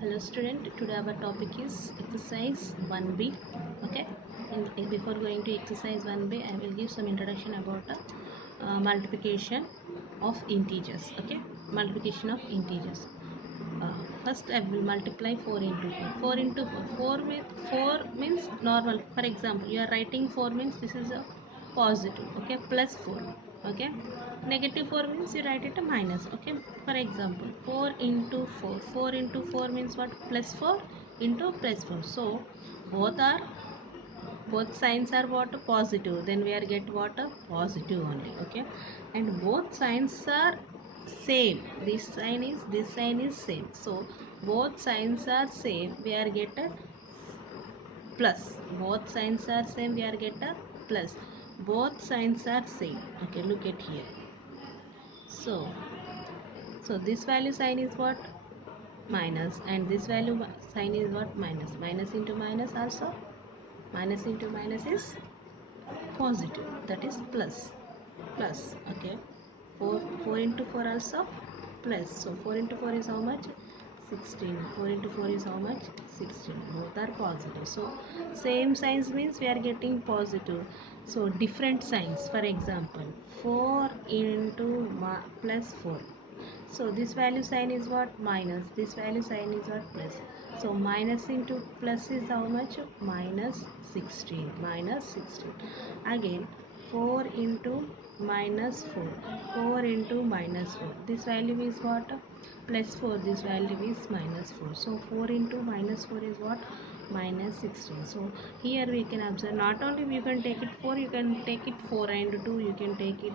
Hello student, today our topic is exercise 1b. Okay, before going to exercise 1b, I will give some introduction about multiplication of integers. Okay, multiplication of integers. First, I will multiply 4 into 4. 4 into 4. 4 means normal. For example, you are writing 4 means this is a positive. Okay, plus 4. Okay, negative 4 means you write it a minus. Okay, for example, 4 into 4. 4 into 4 means what? Plus 4 into plus 4. So, both are both signs are what? Positive. Then we are get what? Positive only. Okay, and both signs are same. This sign is same. So both signs are same, we are get a plus. Both signs are same, we are get a plus. Both signs are same. Okay, look at here. So this value sign is what? Minus, and this value sign is what? Minus. Minus into minus also, minus into minus is positive, that is plus. Okay, 4 into 4 also plus. So 4 into 4 is how much? 16. 4 into 4 is how much? 16. Both are positive. So same signs means we are getting positive. So different signs, for example, 4 into plus 4. So this value sign is what? Minus. This value sign is what? Plus. So minus into plus is how much? Minus 16. Minus 16. Again 4 into minus 4. 4 into minus 4. This value is what? Plus 4. This value is minus 4. So 4 into minus 4 is what? Minus 16. So here we can observe, not only you can take it 4, you can take it 4 and 2, you can take it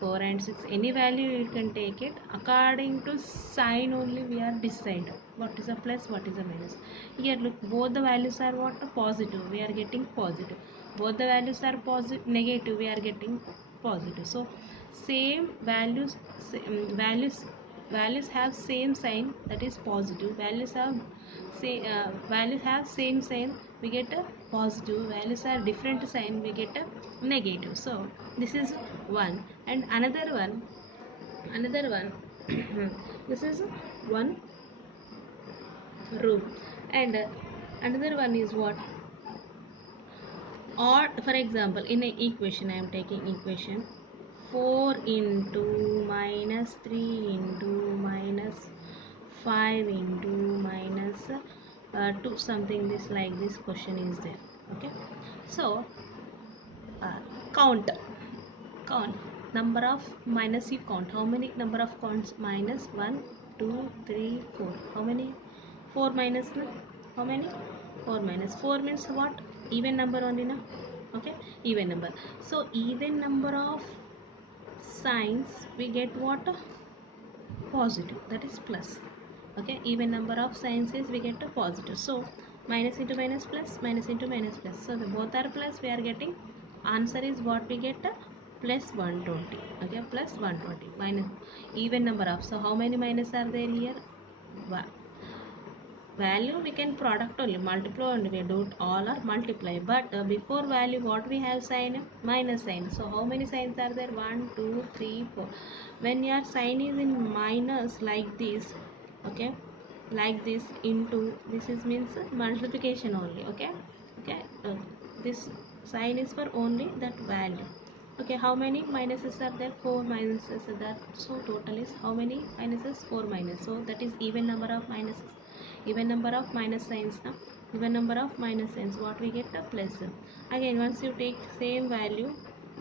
4 and 6, any value you can take it. According to sign only we are decide what is a plus, what is a minus. Here look, both the values are what? Positive, we are getting positive. Both the values are positive, negative, we are getting positive. So same values, values have same sign, that is positive. Values have same sign, we get a positive. Values are different sign, we get a negative. So this is one. And another one this is one rule. And another one is what? Or for example, in an equation, I am taking equation 4 into minus 3 into minus 5 into minus 2, something this like this question is there. Okay, so uh, count count number of minus. You count how many number of counts? Minus 1 2 3 4. How many? 4 minus na? How many? 4 minus 4 means what? Even number only na? Okay, even number. So even number of signs we get what? Positive, that is plus. Okay, even number of signs is we get a positive. So minus into minus plus, minus into minus plus. So the both are plus, we are getting answer is what? We get a plus 120. Okay, plus 120. Minus even number of. So how many minus are there here? Value we can product only, multiply only, we do it all or multiply. But before value what we have sign? Minus sign. So how many signs are there? 1 2 3 4. When your sign is in minus like this, okay, like this, into this is means multiplication only. Okay, okay, this sign is for only that value. Okay, how many minuses are there? 4 minuses are there. So total is how many minuses? 4 minus. So that is even number of minuses. Even number of minus signs now. Even number of minus signs, what we get? A plus. Again once you take same value,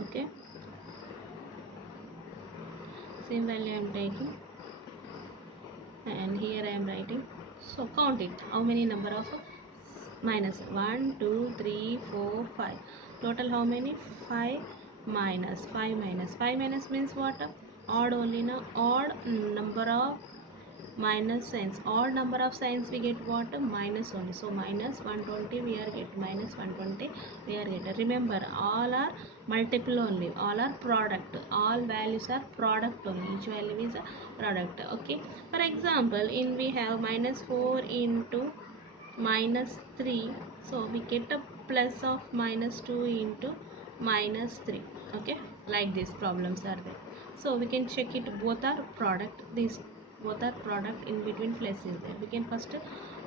okay, same value I am taking, and here I am writing. So count it, how many number of minus? 1 2 3 4 5. Total how many? 5 minus 5 minus 5 minus means what? Odd only na? Odd number of minus signs. Odd number of signs we get what? Minus only. So minus 120 we are get, minus 120 we are get. Remember, all are multiple only, all are product, all values are product only, each value is a product. Okay, for example, in we have minus 4 into minus 3. So we get a plus of minus 2 into minus 3. Okay, like these problems are there. So we can check it, both are product. These both are product, in between plus is there. We can first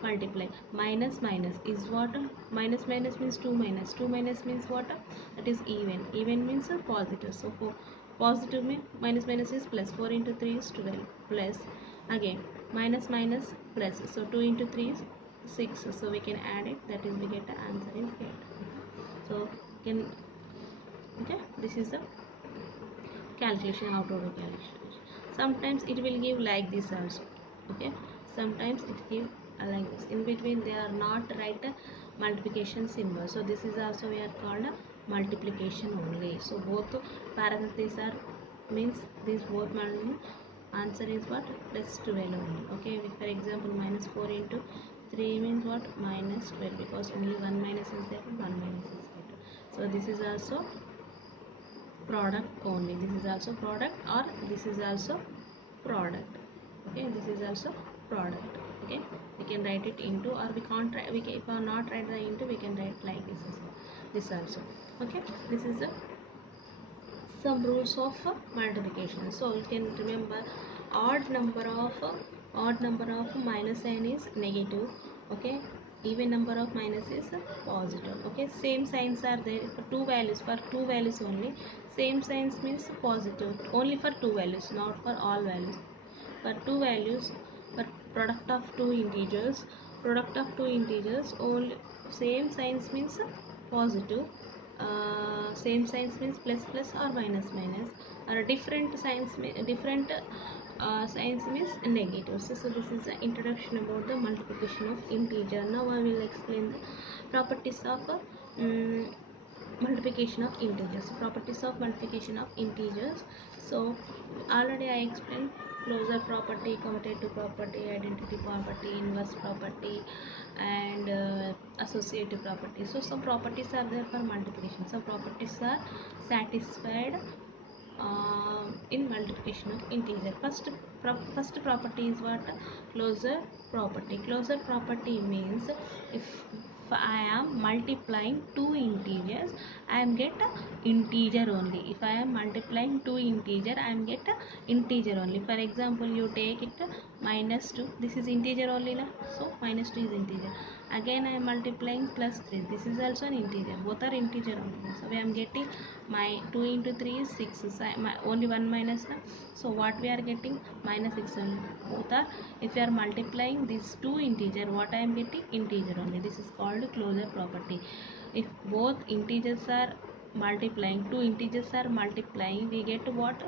multiply. Minus minus is what? Minus minus means 2 minus. 2 minus means what? That is even. Even means positive. So for positive means minus minus is plus. 4 into 3 is 12 plus again minus minus plus. So 2 into 3 is 6. So we can add it. That is we get the answer is 8. So can okay, this is the calculation, how to do calculation. Sometimes it will give like this also. Okay, sometimes it give like this. In between they are not write a multiplication symbol, so this is also we are called a multiplication only. So both parentheses are means this both answer is what? Plus 12 only. Okay, for example minus 4 into 3 means what? Minus 12, because only one minus is there, one minus is there. So this is also product only. This is also product, or this is also product. Okay, this is also product. Okay, we can write it into, or we can't write, we can, if we not write the into, we can write like this as well. This also. Okay, this is the some rules of multiplication. So you can remember odd number of minus sign is negative. Okay, even number of minus is positive. Okay, same signs are there for two values. For two values only, same signs means positive only for two values, not for all values. For two values, for product of two integers, only same signs means positive, same signs means plus plus or minus minus, or different signs different signs means negative. So this is the introduction about the multiplication of integer. Now I will explain the properties of multiplication of integers. Properties of multiplication of integers. So already I explained closure property, commutative property, identity property, inverse property, and associative property. So some properties are there for multiplication. Some properties are satisfied in multiplication of integer. First property is what? Closure property. Closure property means if I am multiplying two integers, I am get a integer only. If I am multiplying two integer, I am get a integer only. For example, you take it minus 2. This is integer only, na? So minus 2 is integer. Again I am multiplying plus 3. This is also an integer. Both are integer only. So I am getting my 2 into 3 is 6. So only one minus, na? So what we are getting? Minus 6 only. Both are, if you are multiplying these two integer, what I am getting? Integer only. This is called closure property. If both integers are multiplying, two integers are multiplying, we get what?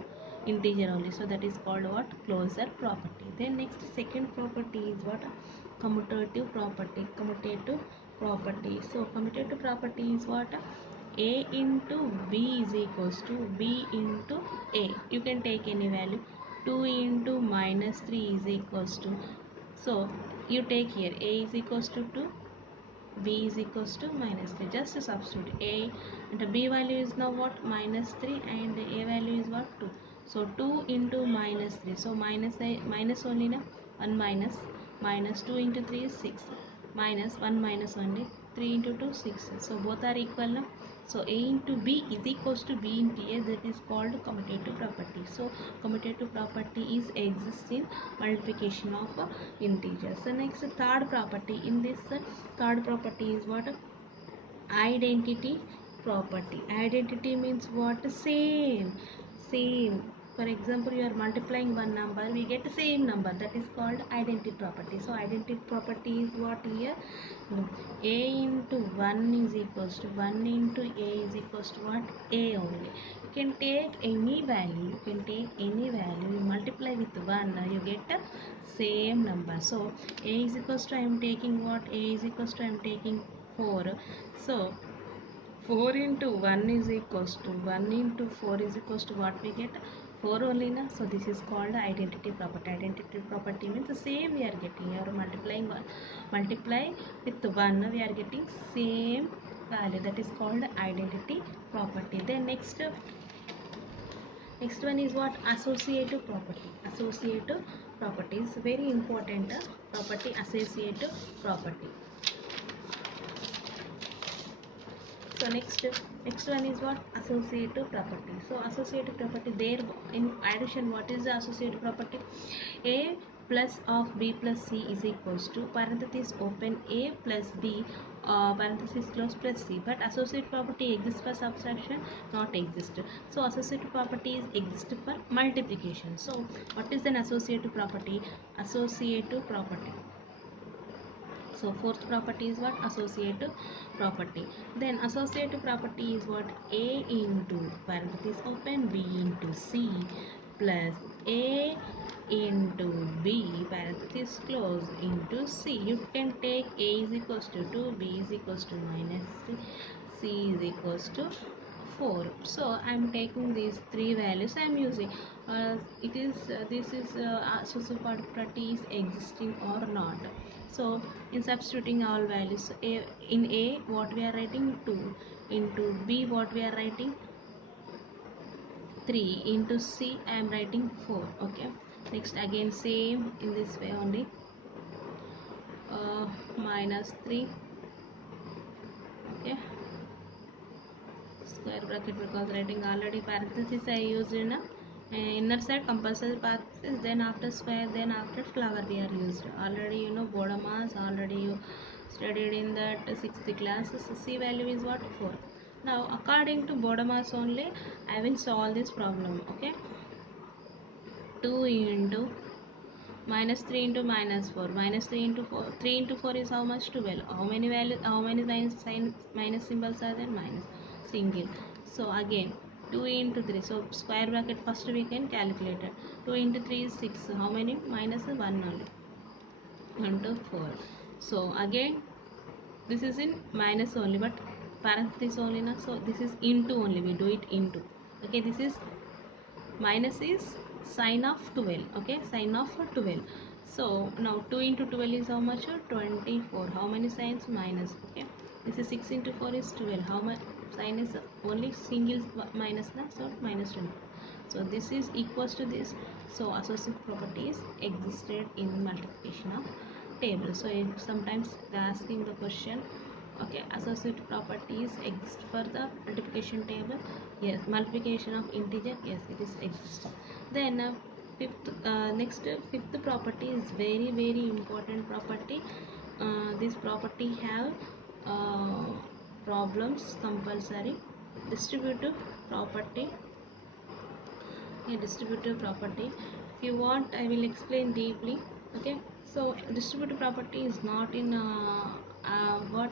Integer only. So that is called what? Closure property. Then next second property is what? Commutative property. Commutative property. So commutative property is what? A into B is equals to B into A. You can take any value. 2 into minus 3 is equals to, so you take here A is equals to 2, B is equals to minus 3. Just substitute A, and the B value is now what? Minus 3, and the A value is what? 2. So 2 into minus 3. So minus only, na? 1 minus. Minus 2 into 3 is 6. Minus 1 minus only. 3 into 2 6. So both are equal, na? So A into B is equals to B into A. That is called commutative property. So commutative property is exists in multiplication of integers. So next third property. In this third property is what? Identity property. Identity means what? Same. For example, you are multiplying one number, we get the same number. That is called identity property. So identity property is what here? A into 1 is equals to 1 into A is equals to what? A only. You can take any value. You can take any value. You multiply with 1, you get the same number. So A is equals to, I am taking what? A is equals to, I am taking 4. So 4 into 1 is equals to 1 into 4 is equals to what we get? 4 only, na? So this is called identity property. Identity property means the same we are getting. You are multiplying one, multiply with 1, we are getting same value. That is called identity property. Then next one is what? Associative property. Associative property is very important property. Associative property. So next one is what? Associative property. So associative property, there in addition, what is the associative property? A plus of b plus c is equals to parenthesis open a plus b parenthesis close plus c. But associative property exists for subtraction? Not exist. So associative properties exist for multiplication. So what is an associative property? Associative property. So fourth property is what? Associative property. Then associative property is what? A into parenthesis open b into c plus a into b parenthesis close into c. You can take a is equals to 2, b is equals to minus 3, c is equals to 4. So I am taking these three values I am using. It is this is associative property is existing or not. So in substituting all values, in a what we are writing 2, into b what we are writing 3, into c I am writing 4. Okay, next again same in this way only, minus 3. Okay, square bracket because writing already parenthesis I used in a inner side compulsory parenthesis, then after square, then after flower we are used. Already you know Bodemas, already you studied in that 6th class. So c value is what? 4. Now according to Bodemas only I will solve this problem. Okay, 2 into minus 3 into minus 4, minus 3 into 4, 3 into 4 is how much? 12. How many values, how many minus symbols are there? Minus, single. So again 2 into 3, so square bracket first we can calculate it. 2 into 3 is 6. So how many? Minus 1 only, 1 to 4. So again this is in minus only, but parenthesis only na, so this is into only, we do it into. Okay, this is minus is sine of 12. Okay, sine of 12. So now 2 into 12 is how much? 24. How many signs? Minus. Okay, this is 6 into 4 is 12. How much? Sign is only single minus na, so minus 20. So this is equals to this. So associative properties existed in multiplication of table. So if sometimes they are asking the question, okay, associative properties exist for the multiplication table? Yes. Multiplication of integer? Yes, it is exist. Then fifth property is very important property. This property have uh, problems compulsory. Distributive property. A distributive property, if you want I will explain deeply. Okay, so distributive property is not in what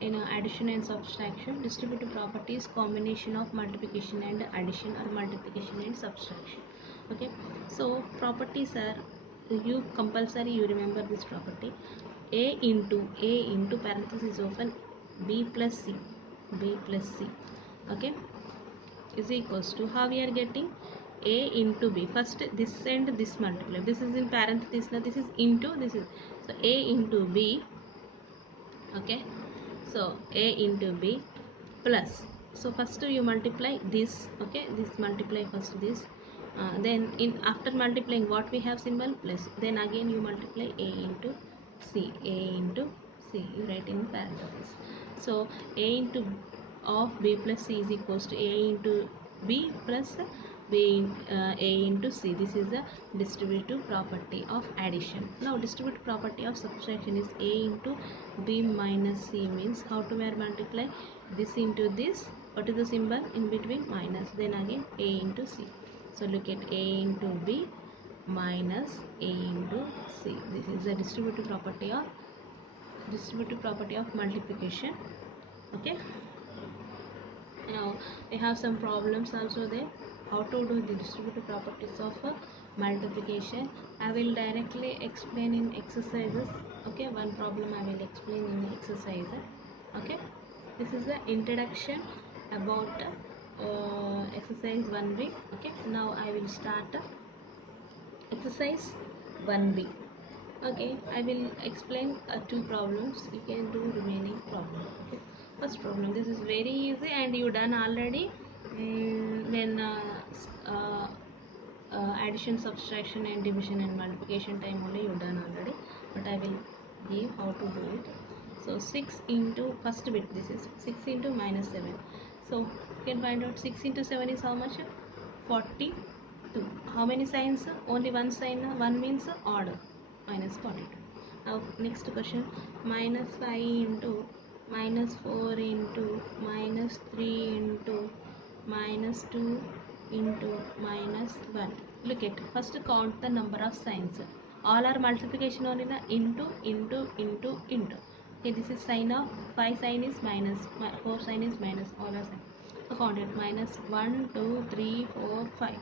in addition and subtraction. Distributive property is combination of multiplication and addition, or multiplication and subtraction. Okay, so properties are, you compulsory you remember this property. A into parenthesis open b plus c, b plus c, okay, is equals to, how we are getting? A into b. First this and this multiply, this is in parenthesis now, this is into, this is, so a into b. Okay, so a into b plus, so first you multiply this. Okay, this multiply first this, then in after multiplying what we have symbol plus, then again you multiply a into c, a into c, you write in parenthesis. So a into of b plus c is equals to a into b plus a into c. This is the distributive property of addition. Now distributive property of subtraction is a into b minus c, means how to multiply this into this, what is the symbol in between? Minus, then again a into c. So look at a into b minus a into c. This is the distributive property of multiplication. Okay, now we have some problems also there. How to do the distributive properties of multiplication, I will directly explain in exercises. Okay, one problem I will explain in exercise. Okay, this is the introduction about exercise 1b. Okay, now I will start exercise 1b. Okay, I will explain two problems, you can do remaining problem. Okay, first problem, this is very easy and you done already. When addition, subtraction and division and multiplication time only you done already, but I will give how to do it. So 6 into first bit, this is 6 into minus 7. So you can find out 6 into 7 is how much? 40. 2. How many signs? Only one sign. 1 means odd. Minus 42. Now next question. Minus 5 into minus 4 into minus 3 into minus 2 into minus 1. Look at first count the number of signs. All are multiplication only na, into. Okay, this is sign of 5 sign is minus, 4 sign is minus, all are sign. So count it, minus 1 2 3 4 5.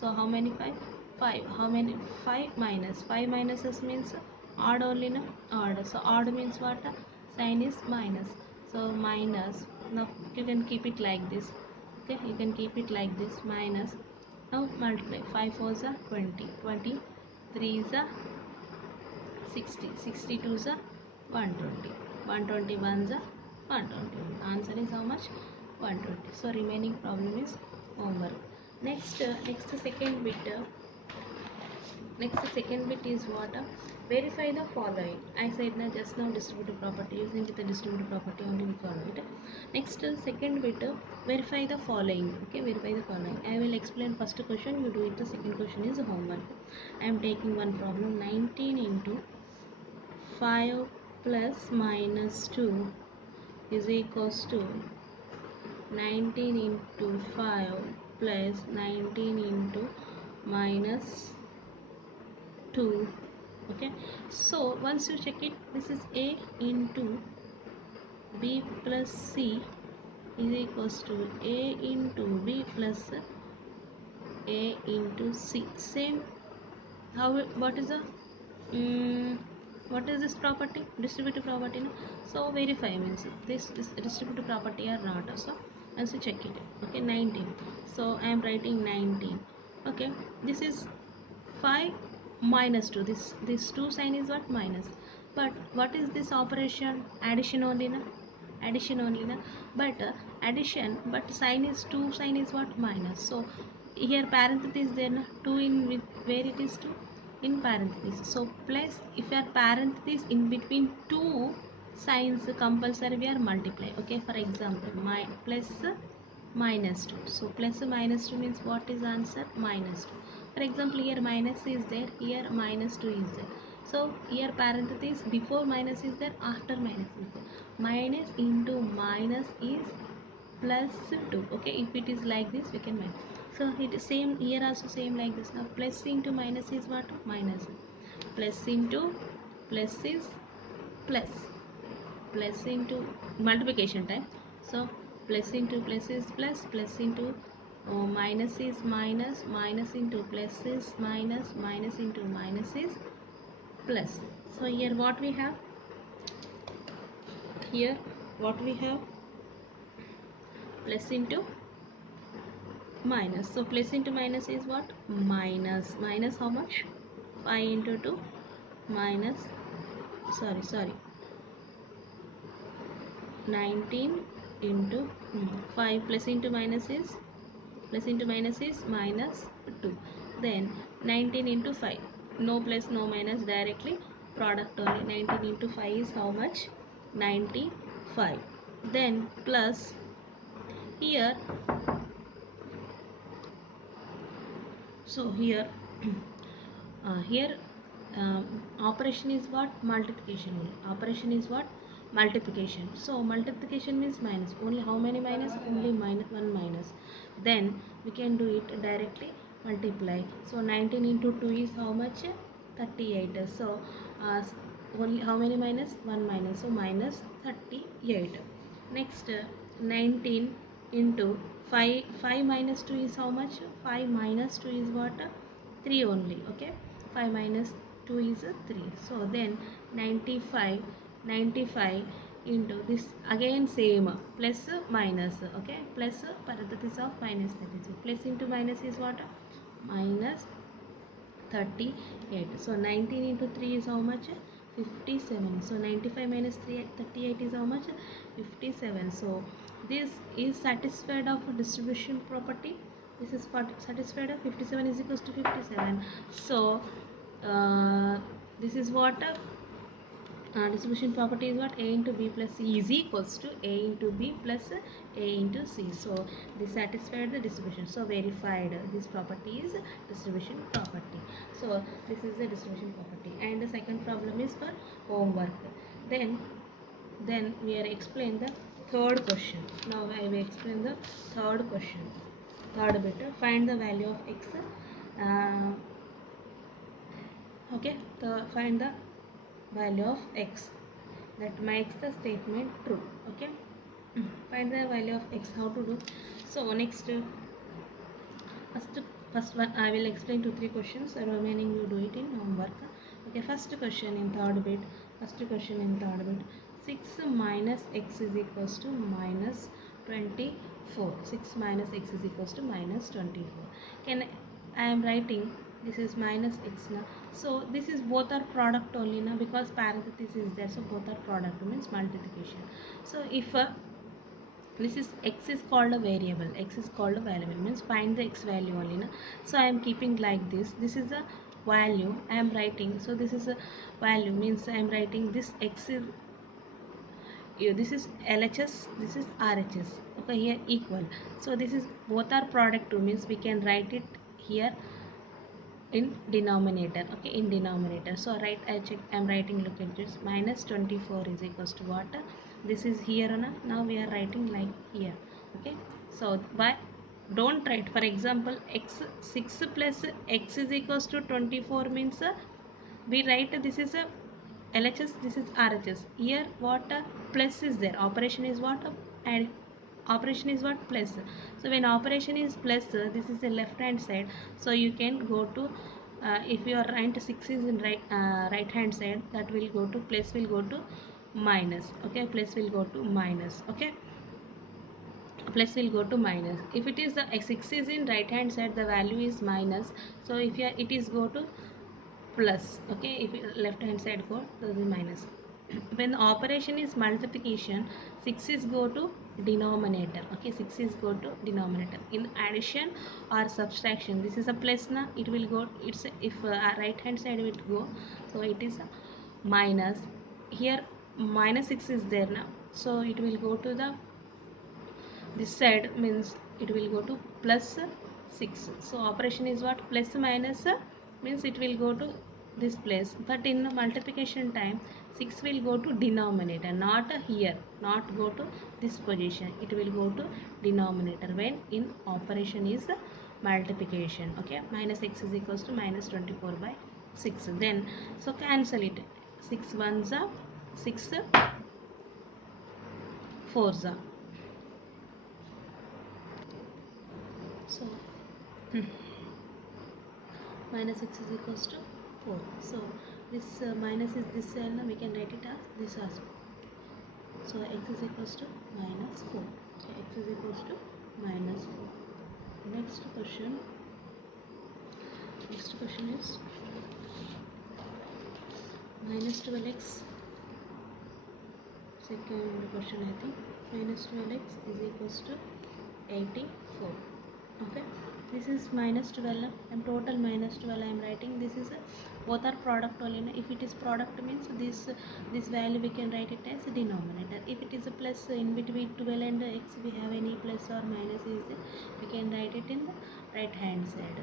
So how many 5? 5. How many 5 minus 5 minuses means odd only na, odd. So odd means what? Sign is minus. So minus. Now you can keep it like this. Okay, you can keep it like this, minus. Now multiply. 5 4s are 20, 20 3s are 60, 62s are 120, 121s are 120. Answer is how much? 120. So remaining problem is homework. Next second bit is what? Verify the following. I said na just now distributive property, using the distributive property only we follow it. Next second bit, verify the following. Okay, verify the following. I will explain first question, you do it. The second question is homework. I am taking one problem. 19 into 5 plus minus 2 is equals to 19 into 5 plus 19 into minus 2. Okay, so once you check it, this is a into b plus c is equals to a into b plus a into c. Same. How? What is the what is this property? Distributive property, no? So verify means this distributive property or not. So once you check it, okay, 19. So I am writing 19. Okay, this is 5 minus 2. This 2 sign is what? Minus. But what is this operation? Addition only na? Addition only na? But addition, but sign is 2 sign is what? Minus. So here parenthesis there na? 2 in with where it is 2? In parenthesis. So plus, if your parenthesis in between two signs, compulsory we are multiply. Okay, for example, my plus minus 2. So plus minus 2 means what is answer? Minus 2. For example, here minus is there, here minus 2 is there. So here parenthesis before minus is there, after minus is there. Minus into minus is plus 2. Okay, if it is like this we can minus. So it is same here, also same like this. Now plus into minus is what? Minus. Plus into plus is plus. Plus into multiplication time. So plus into plus is plus. Plus into minus is minus. Minus into plus is minus. Minus into minus is plus. So here what we have? Here what we have? Plus into minus. So plus into minus is what? Minus. Minus how much? 5 into 2 minus, sorry, 19 into 5 plus into minus is minus 2. Then 19 into 5. No plus no minus, directly product only. 19 into 5 is how much? 95. Then plus here. So here here operation is what? Multiplication only. Operation is what? Multiplication. So multiplication means minus. Only how many minus? Only minus 1 minus. Then we can do it directly, multiply. So 19 into 2 is how much? 38. So only how many minus? 1 minus. So minus 38. Next 19 into 5 minus 2 is how much? 5 minus 2 is what? 3 only. Okay, 5 minus 2 is 3. So then 95 into this, again same, plus minus. Okay, plus parenthesis of minus 32. Plus into minus is what? Minus 38. So 19 into 3 is how much? 57. So 95 minus 38 is how much? 57. So this is satisfied of distribution property. This is satisfied of 57 is equals to 57. So this is what? distribution property is what? A into B plus C is equals to A into B plus A into C. So this satisfied the distribution. So verified this property is distribution property. So this is the distribution property. And the second problem is for homework. Then we are explain the third question. Now I will explain the third question. Third bit. Find the value of x. Uh, okay. Find the value of x that makes the statement true. Okay. Find the value of x. How to do? So next, first one I will explain 2-3 questions. The remaining you do it in homework. Okay. First question in third bit. 6 minus x is equals to minus 24. 6 minus x is equals to minus 24. Can I am writing this is minus x now. So this is both are product only now because parenthesis is there. So both are product means multiplication. So if this is x is called a variable, x is called a variable means find the x value only na. So I am keeping like this is a value I am writing. So this is a value means I am writing this x is this is LHS, this is RHS. Okay, here equal. So this is both are product too means we can write it here in denominator. Okay, in denominator. So right, I'm writing, look at this, minus 24 is equals to what? This is here na. Now we are writing like here. Okay, so by don't write, for example, x 6 plus x is equals to 24 means we write this is a LHS, this is RHS. Here what plus is there, operation is what? And operation is what? Plus. So when operation is plus, this is the left hand side. So you can go to if your rank 6 is in right hand side, that will go to plus, will go to minus. Okay, plus will go to minus. Okay, plus will go to minus. If it is the 6 is in right hand side, the value is minus. So if it is go to plus. Okay, if left hand side go to the minus. When the operation is multiplication, 6 is go to denominator. Okay, 6 is go to denominator. In addition or subtraction, this is a plus na, it will go, it's if right hand side will go, so it is a minus. Here minus 6 is there now, so it will go to the this side means it will go to plus 6. So operation is what? Plus minus means it will go to this place, but in the multiplication time 6 will go to denominator, not here, not go to this position, it will go to denominator when in operation is multiplication. Okay, minus x is equals to minus 24 by 6. Then so cancel it, 6 ones are 6 fours are. So minus x is equals to 4. So this minus is this cell, we can write it as this as well. So x is equals to minus 4. So x is equals to minus 4. Next question is minus 12x. Second question, I think. Minus 12x is equals to 84. Okay, this is minus 12 and total minus 12 I am writing. This is a both are product only. If it is product means this value we can write it as a denominator. If it is a plus in between 12 and x, we have any plus or minus is there, we can write it in the right hand side.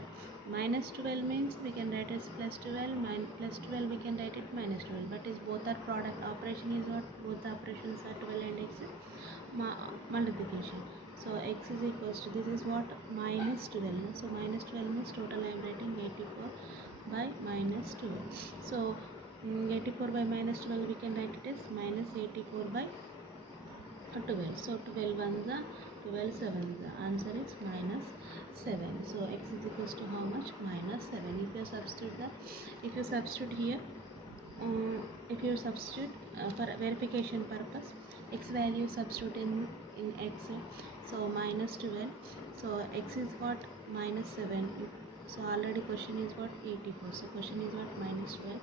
Minus 12 means we can write as plus 12, plus 12 we can write it minus 12, but is both are product. Operation is what? Both the operations are 12 and x multiplication. So x is equals to, this is what? Minus 12. So minus 12 means total I am writing 84 by minus 12. So 84 by minus 12 we can write it as minus 84 by 12. So 12 ones are 12 sevens. The answer is minus 7. So x is equals to how much? Minus 7. If you substitute here, if you substitute for verification purpose, x value substitute in x, so minus 12. So x is what? Minus 7. So already question is what? 84. So question is what? Minus 12.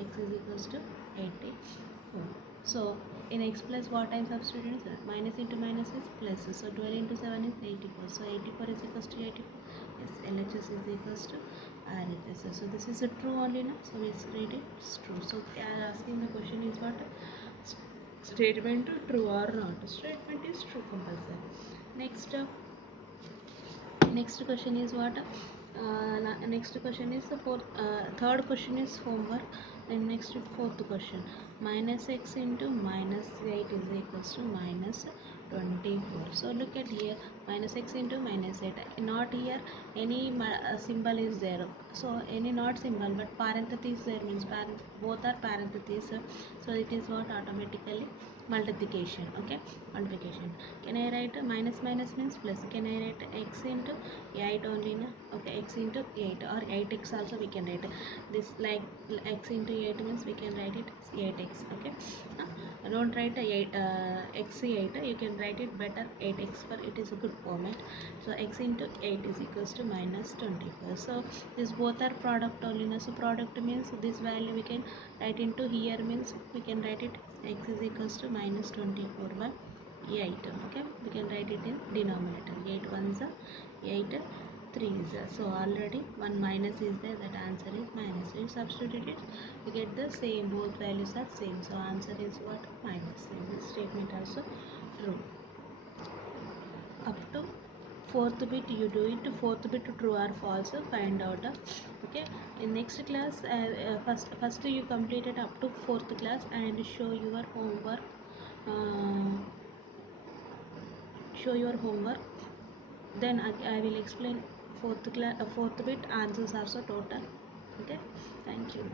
X is equals to 84. So in x plus what I am substituting? Minus into minus is plus. So 12 into 7 is 84. So 84 is equals to 84. Yes, LHS is equals to RHS. So this is a true only now. So we read it, it's true. So they are asking, the question is what? statement true or not. Statement is true compulsory. Next next question is what next question is the third question is homework. Then next fourth question, minus x into minus 8 is equals to minus 24. So look at here, minus x into minus 8, not here any symbol is there, so any not symbol but parenthesis there means both are parentheses, so it is what automatically multiplication. Okay, multiplication. Can I write minus minus means plus? Can I write x into 8 only na? Okay, x into 8 or 8x also we can write this, like x into 8 means we can write it 8x. Okay, don't write 8 x 8, you can write it better 8x, for it is a good format. So x into 8 is equals to minus 24. So this both are product only na? So product means this value we can write into here means we can write it x is equals to minus 24 by 8. Okay, we can write it in denominator, 8 ones are 8 3s. So already one minus is there, that answer is minus. So you substitute it, you get the same, both values are same, so answer is what, minus. And this statement also true. Up to fourth bit you do it, fourth bit true or false find out. Okay, in next class first you completed up to fourth class and show your homework, uh, show your homework. Then I will explain fourth bit answers also total. Okay, thank you.